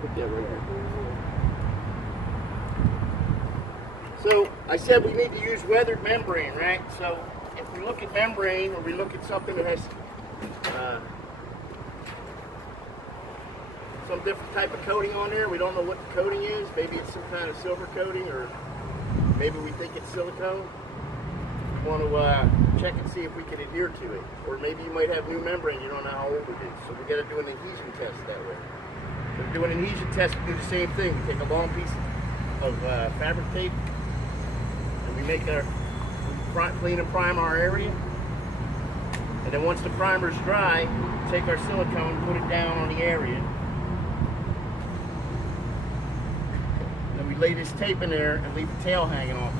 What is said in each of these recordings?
Put that right here. So I said we need to use weathered membrane, right? So if we look at membrane, or we look at something that has some different type of coating on there, we don't know what the coating is. Maybe it's some kind of silver coating, or maybe we think it's silicone. We want to check and see if we can adhere to it. Or maybe you might have new membrane, you don't know how old it is. So we got to do an adhesion test that way. If we do an adhesion test, we do the same thing. We take a long piece of fabric tape, and we clean and prime our area. And then once the primer's dry, we take our silicone, put it down on the area. Then we lay this tape in there and leave the tail hanging off.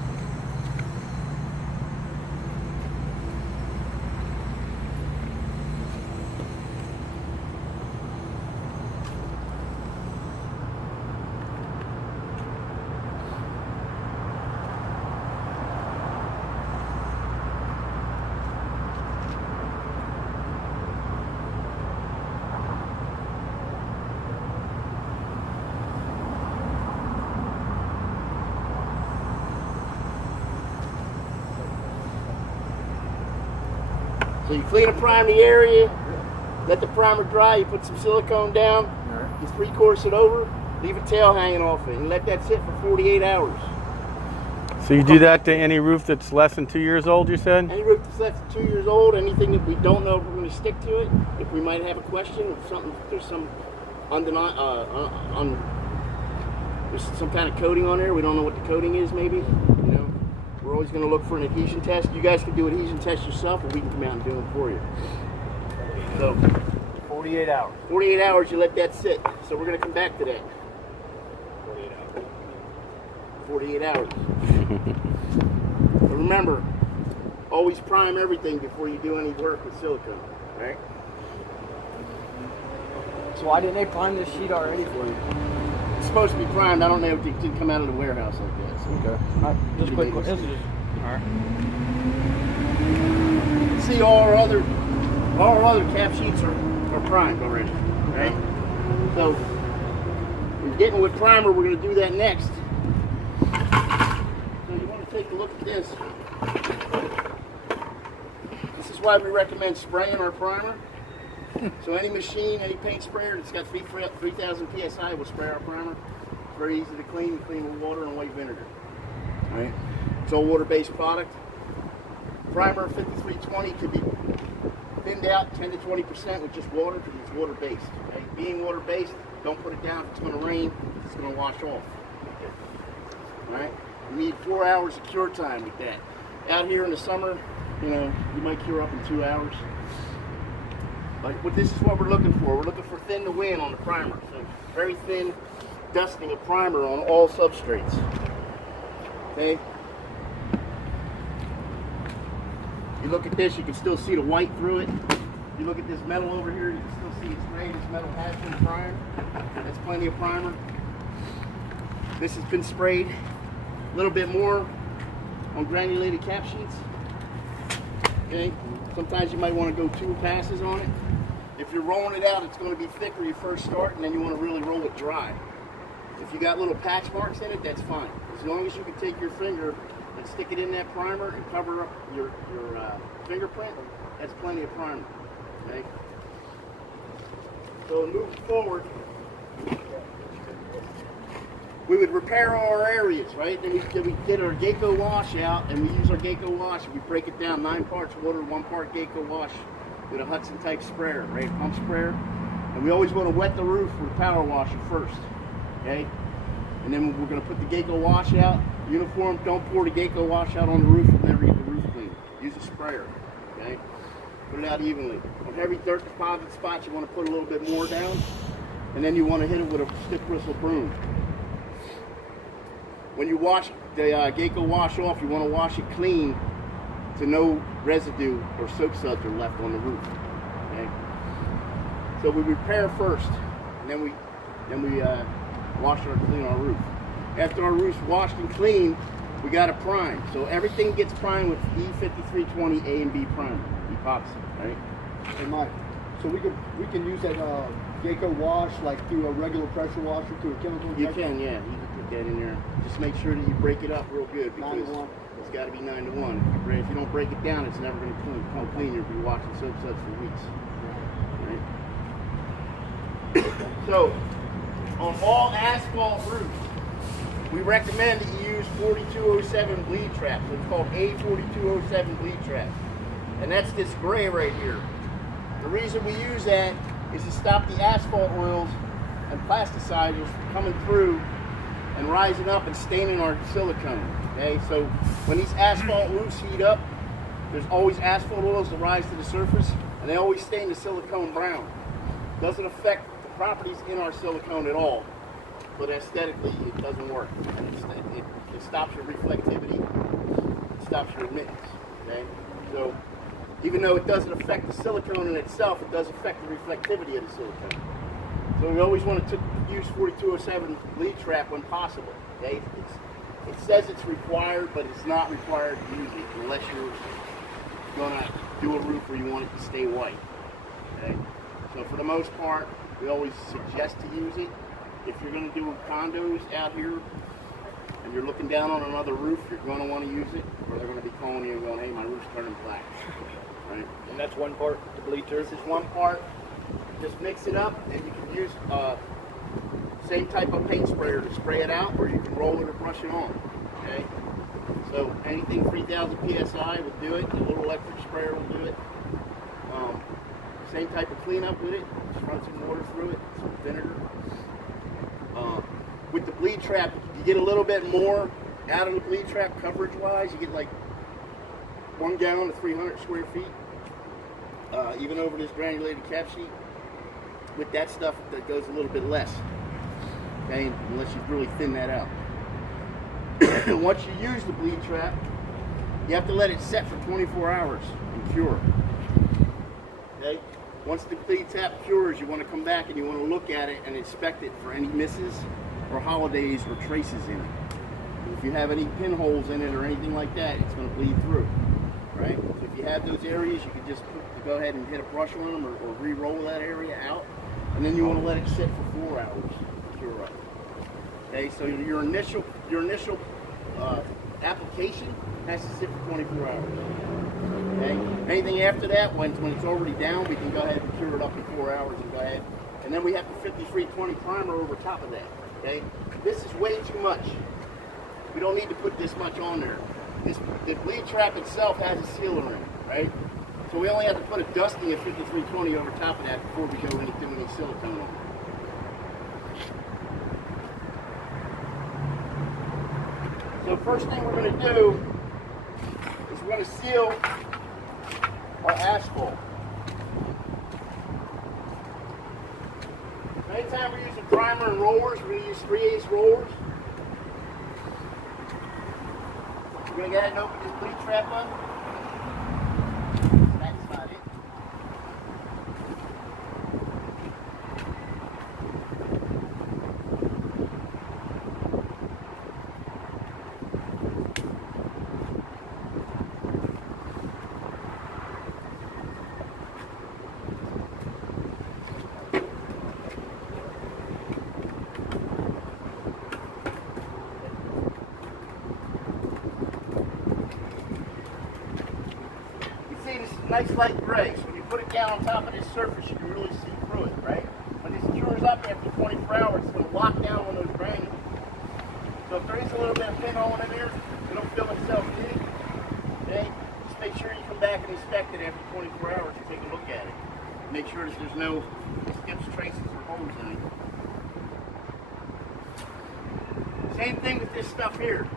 So you clean and prime the area, let the primer dry, you put some silicone down, you 3/4 it over, leave a tail hanging off it, and let that sit for 48 hours. So you do that to any roof that's less than 2 years old, you said? Any roof that's less than 2 years old, anything that we don't know if we're going to stick to it, if we might have a question, if something, there's some there's some kind of coating on there, we don't know what the coating is maybe, you know. We're always going to look for an adhesion test. You guys can do an adhesion test yourself, or we can come out and do them for you. So, 48 hours. 48 hours, you let that sit. So we're going to come back to that. 48 hours. 48 hours. But remember, always prime everything before you do any work with silicone, right? So why didn't they prime this sheet already for you? It's supposed to be primed. I don't know if it didn't come out of the warehouse like that. So. Okay. All right. Just quick. This is just. All right. See, all our other cap sheets are primed already, right? So we're getting with primer. We're going to do that next. So you want to take a look at this. This is why we recommend spraying our primer. So any machine, any paint sprayer that's got 3,000 psi will spray our primer. It's very easy to clean. You clean with water and white vinegar. All right? It's all water-based product. Primer 5320 could be thinned out 10 to 20% with just water because it's water-based. Okay? Being water-based, don't put it down. If it's going to rain, it's going to wash off. All right? You need 4 hours of cure time with that. Out here in the summer, you know, you might cure up in 2 hours. But this is what we're looking for. We're looking for thin to win on the primer. So very thin dusting of primer on all substrates. Okay? You look at this, you can still see the white through it. You look at this metal over here, you can still see it's gray. This metal has been primed. That's plenty of primer. This has been sprayed a little bit more on granulated cap sheets. Okay? Sometimes you might want to go 2 passes on it. If you're rolling it out, it's going to be thick when you first start, and then you want to really roll it dry. If you got little patch marks in it, that's fine. As long as you can take your finger and stick it in that primer and cover up your fingerprint, that's plenty of primer. Okay? So moving forward, we would repair all our areas, right? Then we did our Gaco wash out, and we use our Gaco wash. We break it down 9 parts water, 1 part Gaco wash with a Hudson type sprayer, right? Pump sprayer. And we always want to wet the roof with a power washer first, okay? And then we're going to put the Gaco wash out. Uniform, don't pour the Gaco wash out on the roof whenever you get the roof clean. Use a sprayer, okay? Put it out evenly. On heavy dirt deposit spots, you want to put a little bit more down, and then you want to hit it with a stiff bristle broom. When you wash the Gaco wash off, you want to wash it clean to no residue or soap suds are left on the roof. Okay? So we repair first, and then we wash or clean our roof. After our roof's washed and cleaned, we got to prime. So everything gets primed with E5320 A and B primer, epoxy, right? Hey Mike, so we can use that Gaco wash, like through a regular pressure washer to a chemical You injector? can, yeah. You can put that in there. Just make sure that you break it up real good because 9 to 1. it's got to be 9 to 1. If you don't break it down, it's never going to come clean. You'll be washing soap suds for weeks. Right? So, on all asphalt roofs, we recommend that you use 4207 bleed traps. It's called A4207 bleed traps. And that's this gray right here. The reason we use that is to stop the asphalt oils and plasticizers from coming through and rising up and staining our silicone. Okay, so when these asphalt roofs heat up, there's always asphalt oils that rise to the surface, and they always stain the silicone brown. Doesn't affect the properties in our silicone at all, but aesthetically it doesn't work. It stops your reflectivity, it stops your admittance. Okay, so even though it doesn't affect the silicone in itself, it does affect the reflectivity of the silicone. So we always want to use 4207 bleed trap when possible. Okay, it says it's required, but it's not required to use it unless you're going to do a roof where you want it to stay white. Okay, so for the most part, we always suggest to use it. If you're going to do condos out here and you're looking down on another roof, you're going to want to use it, or they're going to be calling you and going, "Hey, my roof's turning black." Right? And that's one part, the bleed too? This is one part. Just mix it up, and you can use same type of paint sprayer to spray it out, or you can roll it or brush it on. Okay. So anything 3,000 psi will do it. The little electric sprayer will do it. Same type of cleanup with it. Just run some water through it, some vinegar. With the bleed trap, you get a little bit more out of the bleed trap coverage-wise. You get like 1 gallon to 300 square feet, even over this granulated cap sheet. With that stuff, that goes a little bit less, okay, unless you really thin that out. Once you use the bleed trap, you have to let it set for 24 hours and cure. Okay? Once the bleed trap cures, you want to come back and you want to look at it and inspect it for any misses or holidays or traces in it. If you have any pinholes in it or anything like that, it's going to bleed through. Right? So if you have those areas, you can just go ahead and hit a brush on them or re-roll that area out. And then you want to let it sit for 4 hours to cure up. Okay, so your initial application has to sit for 24 hours. Okay, anything after that, when it's already down, we can go ahead and cure it up in 4 hours and go ahead. And then we have the 5320 primer over top of that. Okay, this is way too much. We don't need to put this much on there. The bleed trap itself has a sealer in it, right? So we only have to put a dusting of 5320 over top of that before we go into doing any silicone on it. So first thing we're going to do is we're going to seal our asphalt. Anytime we're using primer and rollers, we're going to use 3/8 rollers. We're going to go ahead and open this bleed trap up. That's not it. Nice light gray, so when you put it down on top of this surface, you can really see through it, right? When this cures up after 24 hours, it's going to lock down on those granules. So if there is a little bit of pinhole in there, it'll fill itself in. Okay? Just make sure you come back and inspect it after 24 hours and take a look at it. Make sure that there's no skips, traces, or holes in it. Same thing with this stuff here.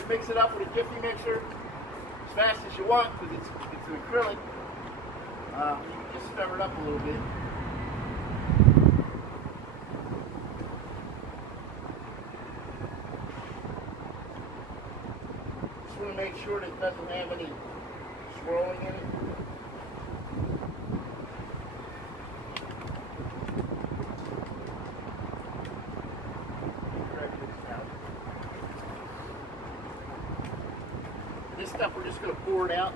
You mix it up with a Jiffy mixer as fast as you want because it's an acrylic. You can just stir it up a little bit. Just want to make sure that it doesn't have any swirling in it. This stuff we're just going to pour it out.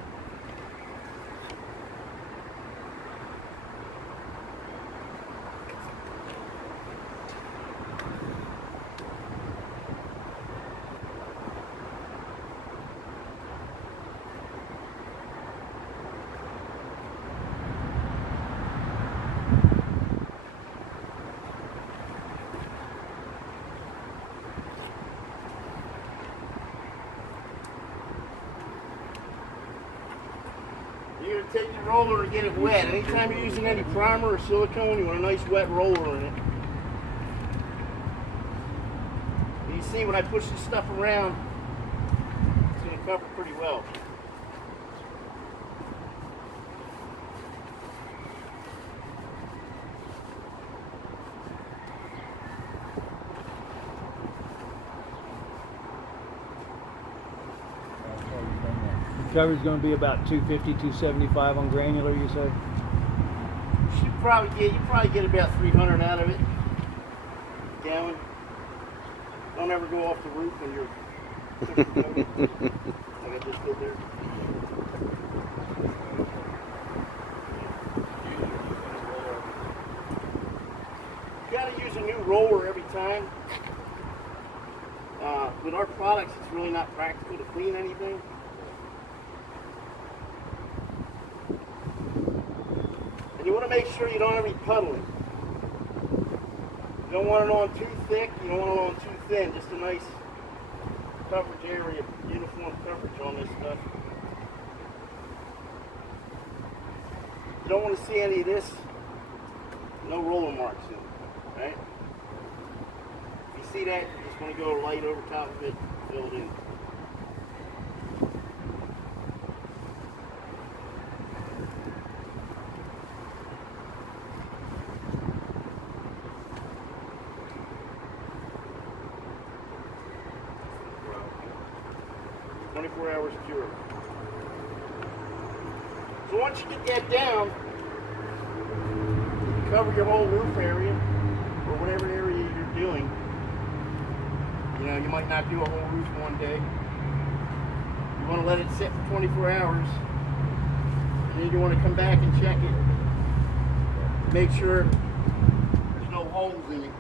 roller to get it wet. Anytime you're using any primer or silicone, you want a nice wet roller in it. And you see when I push this stuff around, it's going to cover pretty well. Coverage going to be about 250, 275 on granular, you say? You probably get about 300 out of it. Gallon. Don't ever go off the roof when you're like I just did there. You gotta use a new roller every time. With our products, it's really not practical to clean anything. And you want to make sure you don't have any puddling. You don't want it on too thick, you don't want it on too thin, just a nice coverage area, uniform coverage on this stuff. You don't want to see any of this, no roller marks in it, right? If you see that, you just want to go light over top of it, fill it in. Hours cure. So once you get that down, you can cover your whole roof area or whatever area you're doing. You know, you might not do a whole roof one day. You want to let it sit for 24 hours, and then you want to come back and check it. Make sure there's no holes in it.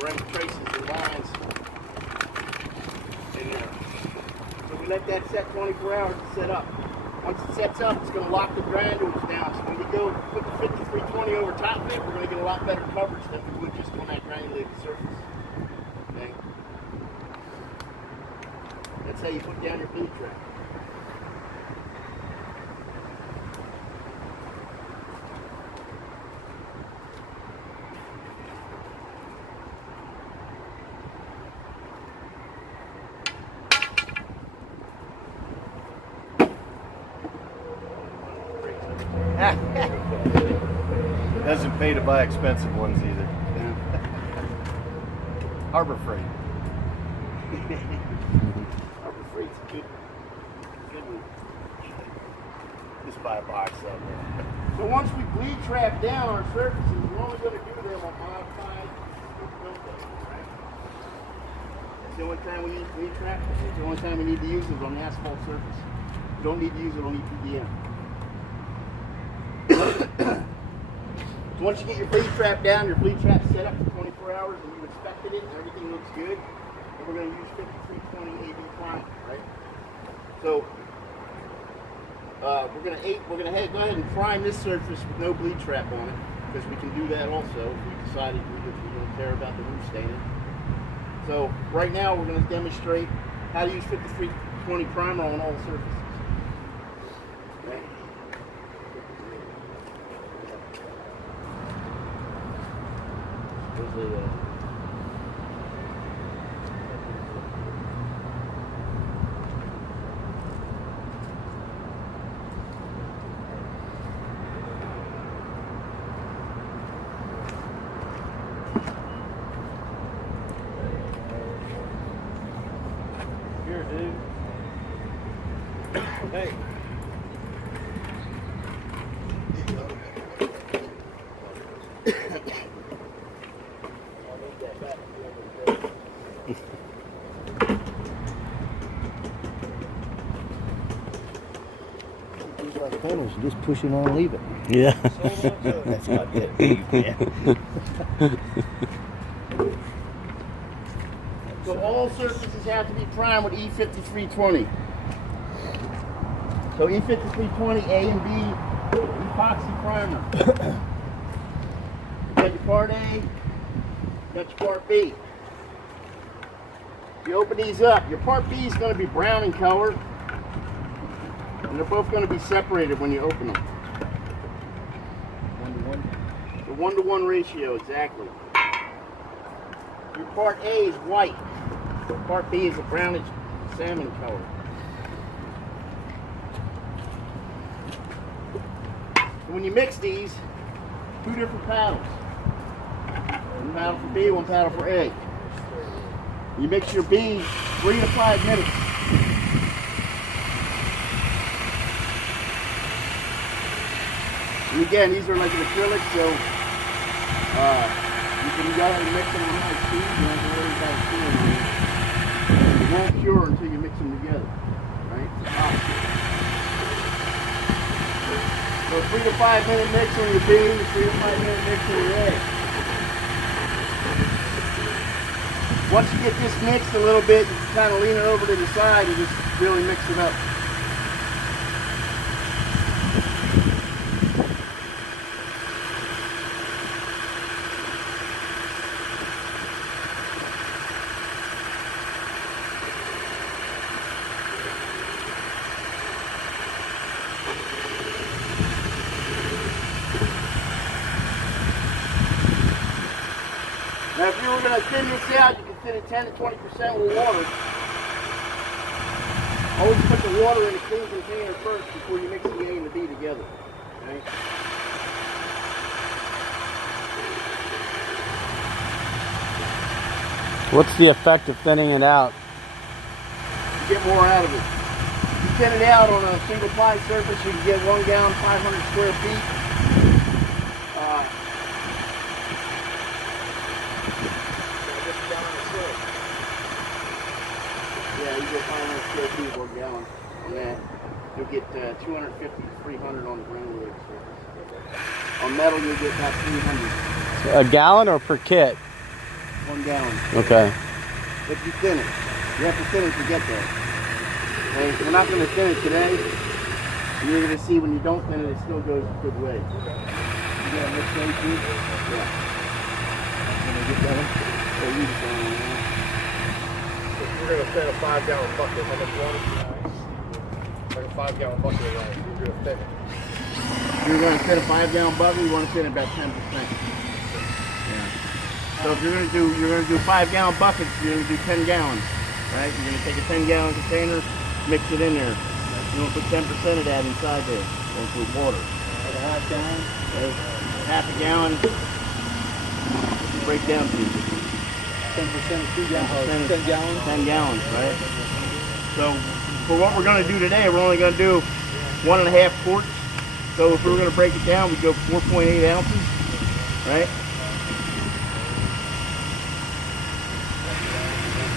Or any traces or lines. So we let that set 24 hours to set up. Once it sets up, it's going to lock the granules down. So when we go put the 5320 over top of it, we're going to get a lot better coverage than we would just on that granulated surface. Okay? That's how you put down your bleed trap. Doesn't pay to buy expensive ones either. Harbor Freight. Harbor Freight's a good one. Just buy a box of them. So once we bleed trap down our surfaces, we're only going to do them on modified buildings, right? That's the only time we need bleed trap. That's the only time we need to use it on the asphalt surface. You don't need to use it on EPDM. So once you get your bleed trap down, your bleed trap set up for 24 hours, and you've inspected it, and everything looks good, then we're going to use 5320 AD primer, right? So we're going to go ahead and prime this surface with no bleed trap on it, because we can do that also if we decided we don't care about the roof staining. So right now we're going to demonstrate how to use 5320 primer on all the surfaces. Okay. Here, dude. Hey. Panels, just push it on and leave it. Yeah. That's not good. Yeah. So all surfaces have to be primed with E5320. So E5320 A and B epoxy primer. You got your part A, you got your part B. You open these up. Your part B is going to be brown in color. And they're both going to be separated when you open them. 1-to-1. The 1-to-1 ratio, exactly. Your part A is white. Part B is a brownish salmon color. And when you mix these, 2 different paddles. One paddle for B, one paddle for A. You mix your B 3 to 5 minutes. And again, these are like an acrylic, so you can go ahead and mix them on high speed. You don't have to worry about it. It won't cure until you mix them together, right? So 3 to 5 minute mix on your B, 3 to 5 minute mix on your A. Once you get this mixed a little bit, you can kind of lean it over to the side and just really mix it up. Now, if you were going to thin this out, you can thin it 10 to 20% with water. Always put the water in a clean container first before you mix the A and the B together. Okay? What's the effect of thinning it out? You get more out of it. If you thin it out on a single ply surface, you can get 1 gallon, 500 square feet. Yeah, you get 500 square feet 1 gallon on that. You'll get 250 to 300 on the granulated surface. On metal, you'll get about 300. A gallon or per kit? 1 gallon. Okay. But you thin it. You have to thin it to get there. Okay? We're not going to thin it today. And you're going to see when you don't thin it, it still goes a good way. You got a mix A too? Yeah. Can I get that one? Oh, you just want it. We're going to thin a 5 gallon bucket. How much water? Like a 5 gallon bucket of water. We're going to thin it. You're going to thin a 5 gallon bucket, you want to thin it about 10%. So if you're going to do 5 gallon buckets, you're going to do 10 gallons, right? You're going to take a 10 gallon container, mix it in there. You're going to put 10% of that inside there, going through water. Like a half gallon? Okay? Half a gallon, break down to 10% of 2 gallons. 10 gallons? 10 gallons, right? So for what we're going to do today, we're only going to do 1.5 quarts. So if we were going to break it down, we'd go 4.8 ounces, right?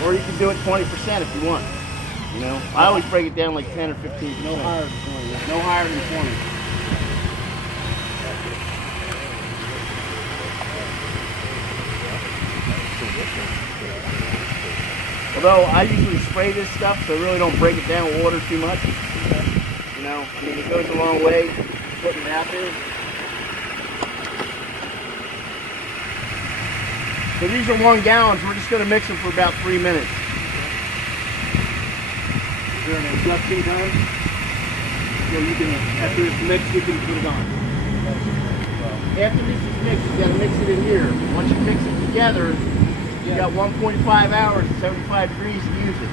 Or you can do it 20% if you want. You know, I always break it down like 10 or 15%. No higher than 20. No higher than 20. Although I usually spray this stuff, so I really don't break it down with water too much. You know, I mean, it goes a long way putting it out there. So these are 1 gallons. We're just going to mix them for about 3 minutes. Is there an adjusting time? So you can, after it's mixed, you can put it on. After this is mixed, you got to mix it in here. Once you mix it together, you got 1.5 hours at 75 degrees to use it.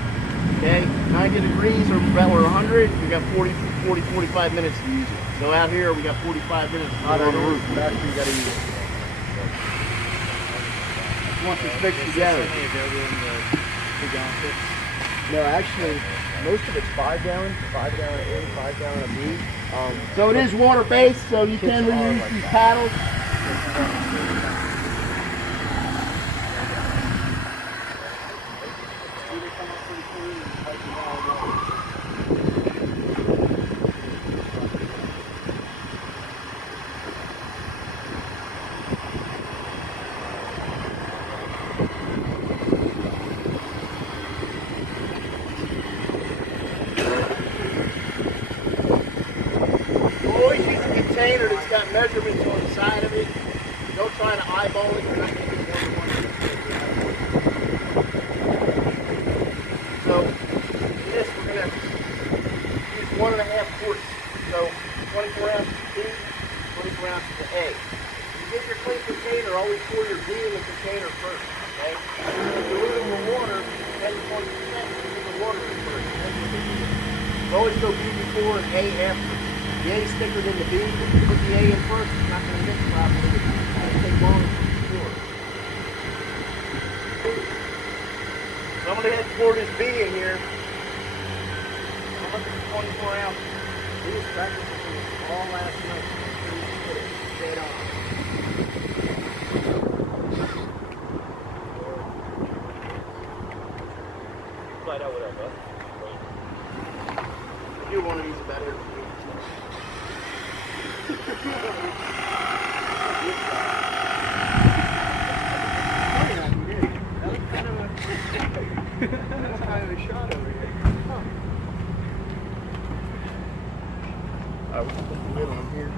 Okay, 90 degrees or 100, you got 45 minutes to use it. So out here, we got 45 minutes to Out on of the the roof. roof, back you got to use it. Once it's mixed together. No, actually, most of it's 5 gallon, 5 gallon A, 5 gallon of B. So it is water based, so you can reuse these paddles. Always use a container that's got measurements on the side of it. Don't try to eyeball it. You're not going to get one to one. So this we're going to use 1.5 quarts. clean container, always pour your B in the container first, okay? If you dilute it with water, 10 to 20%, put the water in first. Always go B before and A after. The A is thicker than the B. If you put the A in first, it's not going to mix properly. It'll take longer to cure. So I'm going to go ahead and pour this B in here. I'm looking for 24 ounces. We was practicing this all last night. Dead on. Find out what I got. I do one of these about every week. That's kind of a shot over here. Alright, we'll put the lid on here.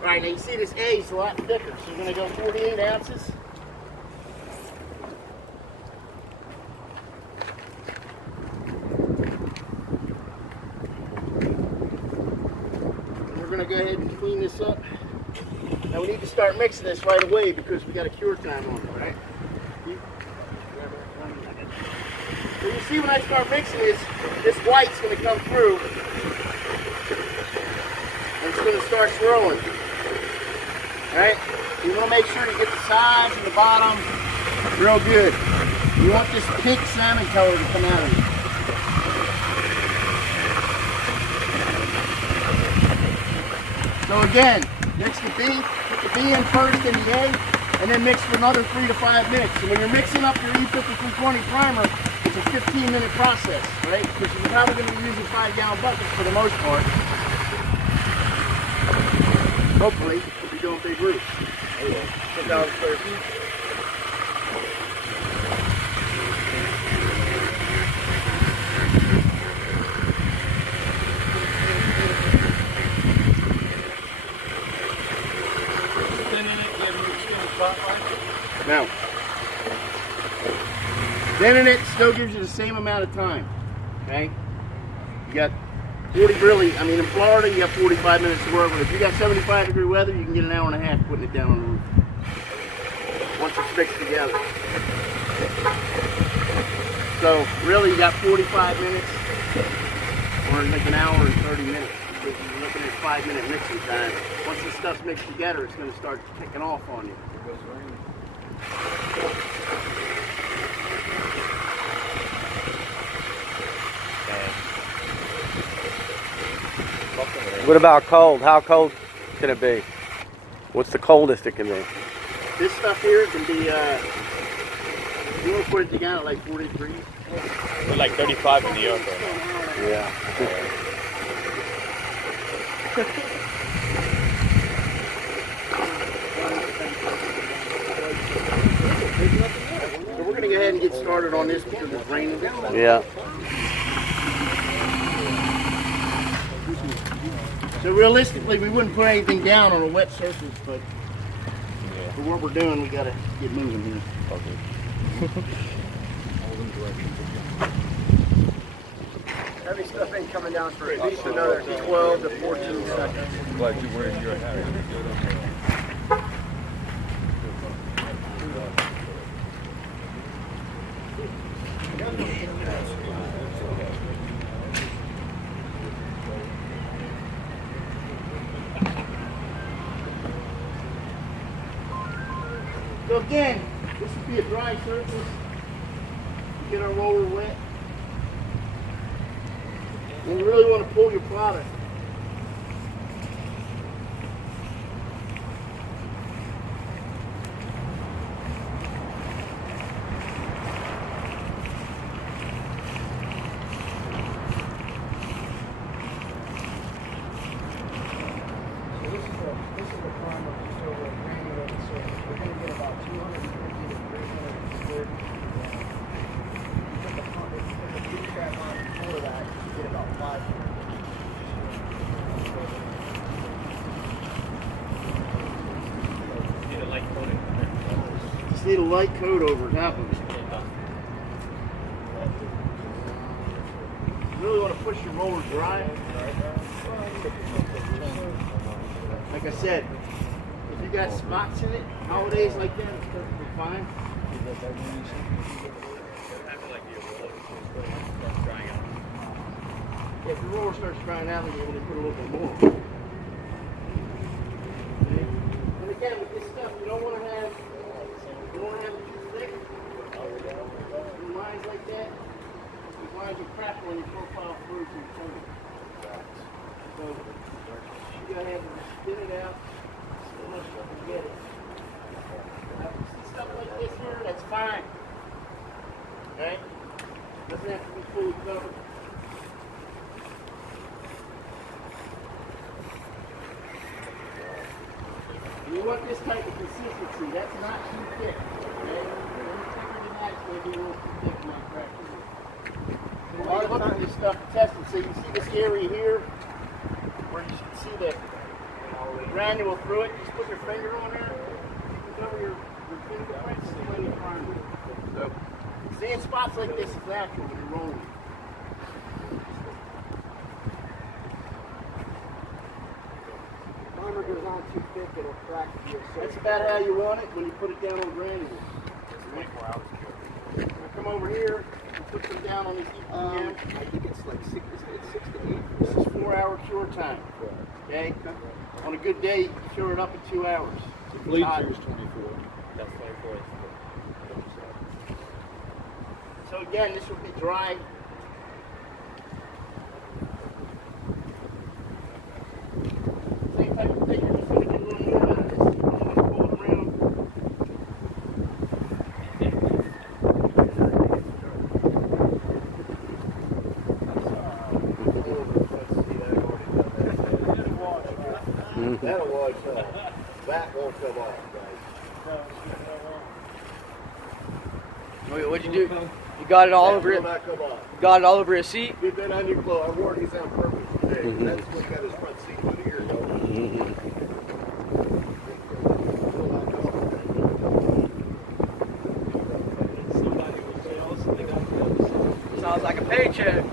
Alright, now you see this A is a lot thicker, so you're going to go 48 ounces. And we're going to go ahead and clean this up. Now we need to start mixing this right away because we got a cure time on it, right? So you see when I start mixing this white's going to come through and it's going to start swirling. Alright? You want to make sure to get the sides and the bottom real good. You want this pink salmon color to come out of it. So again, mix the B, put the B in first and the A, and then mix for another 3 to 5 minutes. And when you're mixing up your E5320 primer, it's a 15-minute process, right? Because you're probably going to be using 5-gallon buckets for the most part. Hopefully, if you're doing big roofs. 10,000 square feet. Now, thinning it still gives you the same amount of time, okay? You got 40 really, I mean in Florida you got 45 minutes to work with. If you got 75-degree weather, you can get an hour and a half putting it down on the roof. Once it's mixed together. So really you got 45 minutes or like an hour and 30 minutes. Because you're looking at 5-minute mixing time. Once this stuff's mixed together, it's going to start kicking off on you. What about cold? How cold can it be? What's the coldest it can be? This stuff here can be, you want to put it together at like 40 degrees. We're like 35 in New York right now. Yeah. So we're going to go ahead and get started on this because it's raining. Yeah. So realistically, we wouldn't put anything down on a wet surface, but for what we're doing, we got to get moving here. Heavy stuff ain't coming down for at least another 12 to 14 seconds. Glad you're wearing your hat. So again, this would be a dry surface. Get our roller wet. And you really want to pull your product. This is the primer just over a granulated surface. We're going to get about 250 to 300 square feet. Put the boot strap on before that, you get about 500. Need a light coating. Just need a light coat over top of it. You really want to push your roller dry. Like Like I said, if you got spots in it, holidays like that, it's perfectly fine. If the roller starts drying out, then you're going to put a little bit more. Okay? And again, with this stuff, you don't want to have it too thick. Lines like that, these lines will crack when you profile through to your tongue. So you gotta have to spin it out so much you can get it. Now, stuff like this here, that's fine. Okay? Doesn't have to be fully covered. And you want this type of consistency. That's not too thick. Okay? Maybe a little too thick in my practice. So when you look at this stuff and test it, so you see this area here, where you should see the granule through it, just put your finger on there, you can cover your fingerprints and when you primer. So, seeing spots like this is natural when you're rolling. If primer goes on too thick, it'll crack your surface. That's about how you want it when you put it down on granules. Now come over here and put them down on this EPM. I think it's like 6 to 8. This is 4-hour cure time. Okay? On a good day, you can cure it up in 2 hours. Bleed through is 24. That's 24. So again, this will be dry. Same type of thing, you're just going to get a little more out of this. I'm going to pull it around. That'll wash off. That won't come off, guys. What'd you do? You got it all That over will it? not come off. Got it all over his seat? Did that on your clothes. I wore these on purpose today. That's what got his front seat for the year going. Sounds like a paycheck.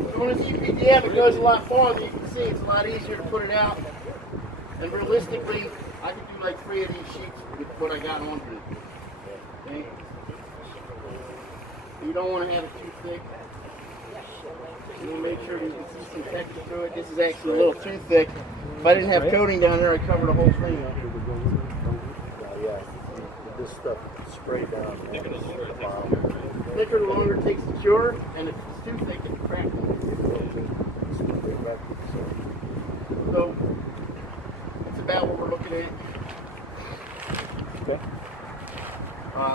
So when it's EPDM, it goes a lot farther. You can see it's a lot easier to put it out. And realistically, I could do like 3 of these sheets with what I got on here. Okay? You don't want to have it too thick. You want to make sure you can see some texture through it. This is actually a little too thick. If I didn't have coating down there, I'd cover the whole thing up. Yeah. This stuff sprayed down. The thicker, the longer it takes to cure, and if it's too thick, it cracks. So, that's about what we're looking at. Okay.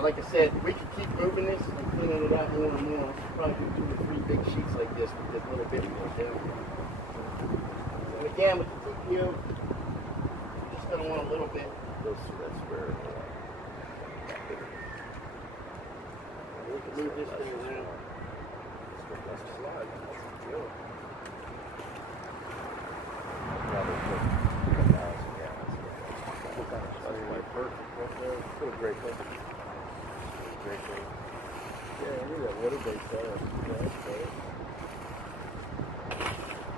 Like I said, we could keep moving this and cleaning it out more and more. Probably do 2 or 3 big sheets like this with this little bit more down. And again, with the TPO, you're just going to want a little bit. That's where. We can move this thing around.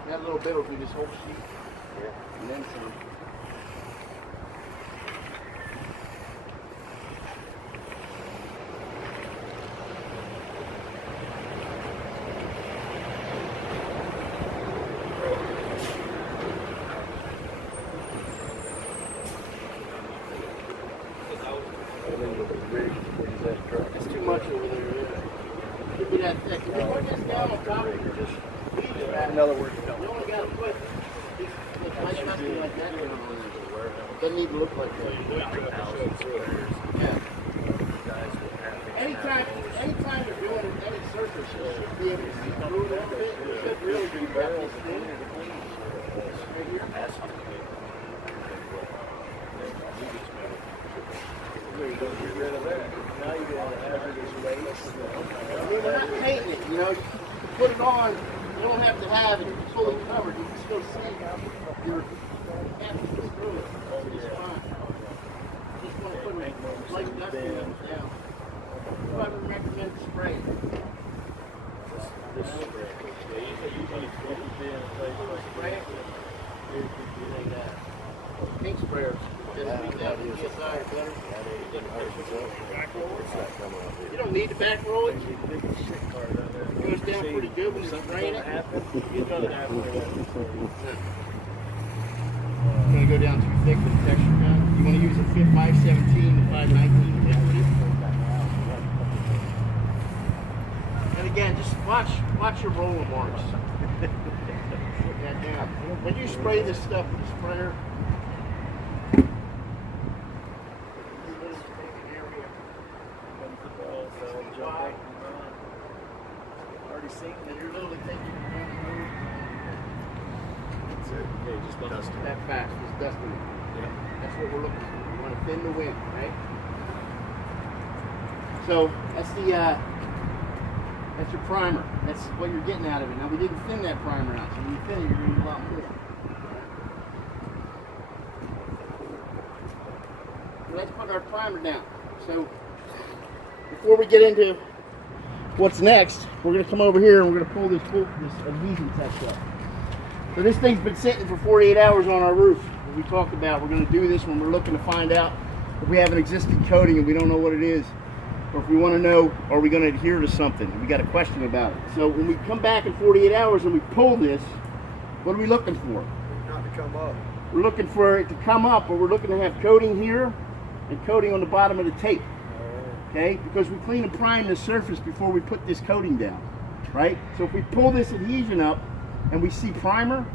That little bit will be this whole sheet. Yeah. And then some. It's too much over there, yeah. Could be that thick. If you put this down on top, you just leave it back. In other words, You only got to put this light nothing like that down on there. It doesn't even look like that. Yeah. Anytime you're doing any surface, you should be able to see through a little bit. You should really be about this thin. Right here. Get rid of that. Now you got a hazardous waste. I mean, we're not painting it, you know. You can put it on. You don't have to have it fully covered. You can still see your emphasis through it. It's fine. Just want to put a light dusting down. I would recommend Paint sprayers. Just 3,000 PSI or better. You don't need the back roll. It goes down pretty good when you're spraying it. It's going to go down too thick with the texture gun. You want to use a 517 to 519 density. And again, just watch your roller marks. Put that down. When you spray this stuff with the sprayer, Already seen and you're literally taking it down the road. That's it. Yeah, just dust it. That fast, just dusting it. Yeah. That's what we're looking for. We want to thin the wind, right? So that's your primer. That's what you're getting out of it. Now we didn't thin that primer out, so when you thin it, you're going to need a lot more. So let's put our primer down. So before we get into what's next, we're going to come over here and we're going to pull this adhesion test up. So this thing's been sitting for 48 hours on our roof. As we talked about, we're going to do this when we're looking to find out if we have an existing coating and we don't know what it is, or if we want to know, are we going to adhere to something? We got a question about it. So when we come back in 48 hours and we pull this, what are we looking for? Not to come up. We're looking for it to come up, or we're looking to have coating here and coating on the bottom of the tape. Okay, because we clean and prime the surface before we put this coating down, right? So if we pull this adhesion up and we see primer,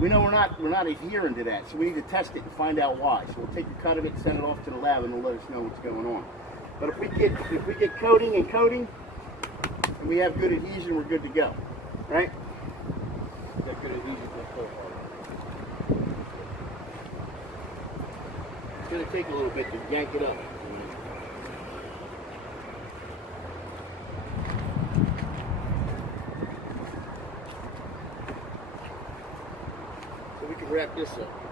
we know we're not adhering to that. So we need to test it and find out why. So we'll take a cut of it and send it off to the lab, and they'll let us know what's going on. But if we get coating and and we have good adhesion, we're good to go, right? That good adhesion will pull hard. It's going to take a little bit to yank it up. So we can wrap this up.